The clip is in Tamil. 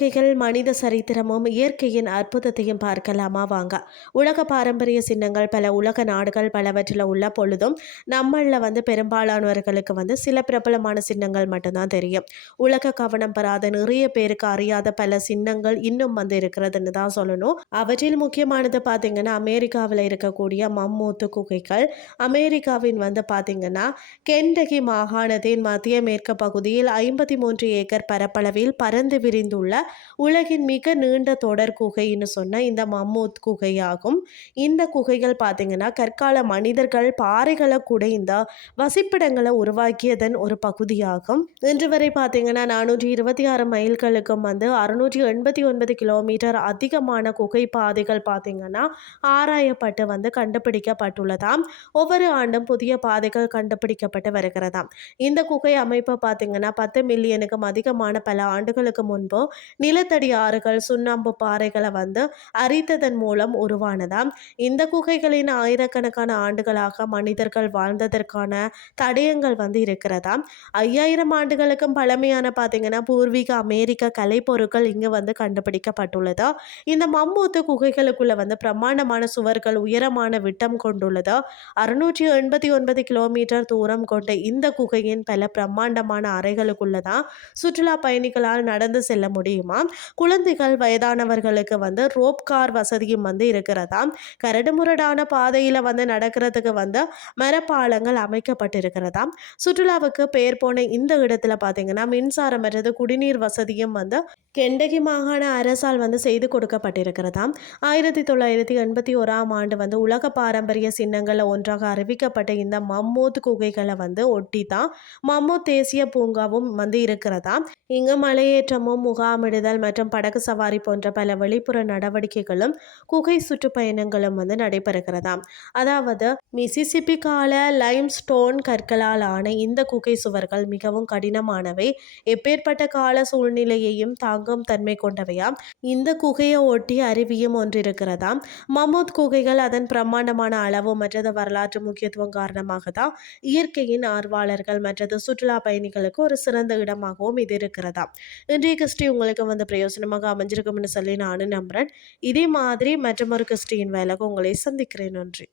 குகைகள் மனித சரித்திரமும் இயற்கையின் அற்புதத்தையும் பார்க்கலாமா வாங்க. உலக பாரம்பரிய சின்னங்கள் பல உலக நாடுகள் பலவற்றில் உள்ள பொழுதும் நம்மளில் பெரும்பாலானவர்களுக்கு சில பிரபலமான சின்னங்கள் மட்டும்தான் தெரியும். உலக கவனம் பெறாத நிறைய பேருக்கு அறியாத பல சின்னங்கள் இன்னும் இருக்கிறதுன்னு தான் சொல்லணும். அவற்றில் முக்கியமானது பார்த்தீங்கன்னா அமெரிக்காவில் இருக்கக்கூடிய மம்மூத்து குகைகள். அமெரிக்காவின் பார்த்தீங்கன்னா கென்டகி மாகாணத்தின் மத்திய மேற்கு பகுதியில் 53 ஏக்கர் பரப்பளவில் பறந்து விரிந்துள்ள உலகின் மிக நீண்ட தொடர் குகைன்னு சொன்ன இந்த மம்மூத் குகையாகும். இந்த குகைகள் பார்த்தீங்கன்னா கற்கால மனிதர்கள் பாறைகளை குடைந்த வசிப்பிடங்களை உருவாக்கியதன் ஒரு பகுதியாகும். இன்று வரை பார்த்தீங்கன்னா 426 மைல்களுக்கும் 689 கிலோமீட்டர் அதிகமான குகை பாதைகள் பார்த்தீங்கன்னா ஆராயப்பட்டு கண்டுபிடிக்கப்பட்டுள்ளதாம். ஒவ்வொரு ஆண்டும் புதிய பாதைகள் கண்டுபிடிக்கப்பட்டு வருகிறதாம். இந்த குகை அமைப்பு பார்த்தீங்கன்னா 10 மில்லியனுக்கும் அதிகமான பல ஆண்டுகளுக்கு முன்பு நிலத்தடி ஆறுகள் சுண்ணாம்பு பாறைகளை அரித்ததன் மூலம் உருவானதாம். இந்த குகைகளின் ஆயிரக்கணக்கான ஆண்டுகளாக மனிதர்கள் வாழ்ந்ததற்கான தடயங்கள் இருக்கிறதாம். 5000 ஆண்டுகளுக்கும் பழமையான பார்த்தீங்கன்னா பூர்வீக அமெரிக்க கலைப்பொருட்கள் இங்கு கண்டுபிடிக்கப்பட்டுள்ளது. இந்த மம்மூத்து குகைகளுக்குள்ள பிரம்மாண்டமான சுவர்கள் உயரமான விட்டம் கொண்டுள்ளது. 689 கிலோமீட்டர் தூரம் கொண்ட இந்த குகையின் பல பிரம்மாண்டமான அறைகளுக்குள்ளதான் சுற்றுலா பயணிகளால் நடந்து செல்ல முடியுமா. குழந்தைகள் வயதானவர்களுக்கு ரோப் கார் வசதியும் இருக்கிறதாம். கரடுமுரடான பாதையில நடக்கிறதுக்கு மரப்பாலங்கள் அமைக்கப்பட்டிருக்கிறதாம். சுற்றுலாவுக்கு பெயர் போன இந்த இடத்துல பார்த்தீங்கன்னா மின்சாரம் அல்லது குடிநீர் வசதியும் கெண்டகி மாகாண அரசால் செய்து கொடுக்கப்பட்டிருக்கிறதாம். 1981 ஆண்டு உலக பாரம்பரிய சின்னங்களில் ஒன்றாக அறிவிக்கப்பட்ட இந்த மம்மூத் குகைகளை ஒட்டி தான் மம்மூத் தேசிய பூங்காவும் இருக்கிறதாம். இங்கு மலையேற்றமும் முகாமிடுதல் மற்றும் படகு சவாரி போன்ற பல வெளிப்புற நடவடிக்கைகளும் குகை சுற்றுப்பயணங்களும் நடைபெறுகிறதாம். அதாவது மிசிசிப்பி கால லைம் ஸ்டோன் கற்களால் ஆன இந்த குகை சுவர்கள் மிகவும் கடினமானவை, எப்பேற்பட்ட கால சூழ்நிலையையும் தாங்கும் தன்மை கொண்டவையாம். இந்த குகையை ஒட்டி அருவியும் ஒன்றிருக்கிறதாம். மம்மூத் குகைகள் அதன் பிரம்மாண்டமான அளவு மற்றது வரலாற்று முக்கியத்துவம் காரணமாக தான் இயற்கையின் ஆர்வலர்கள் மற்றது சுற்றுலா பயணிகளுக்கு ஒரு சிறந்த இடமாகவும் இது இருக்கிறதா. இன்றைய கிறிஸ்டி உங்களுக்கு பிரயோசனமாக அமைஞ்சிருக்கும்னு சொல்லி நானும் நம்புறேன். இதே மாதிரி மற்றொரு கிறிஸ்டியின் வேலைக்கு உங்களை சந்திக்கிறேன். நன்றி.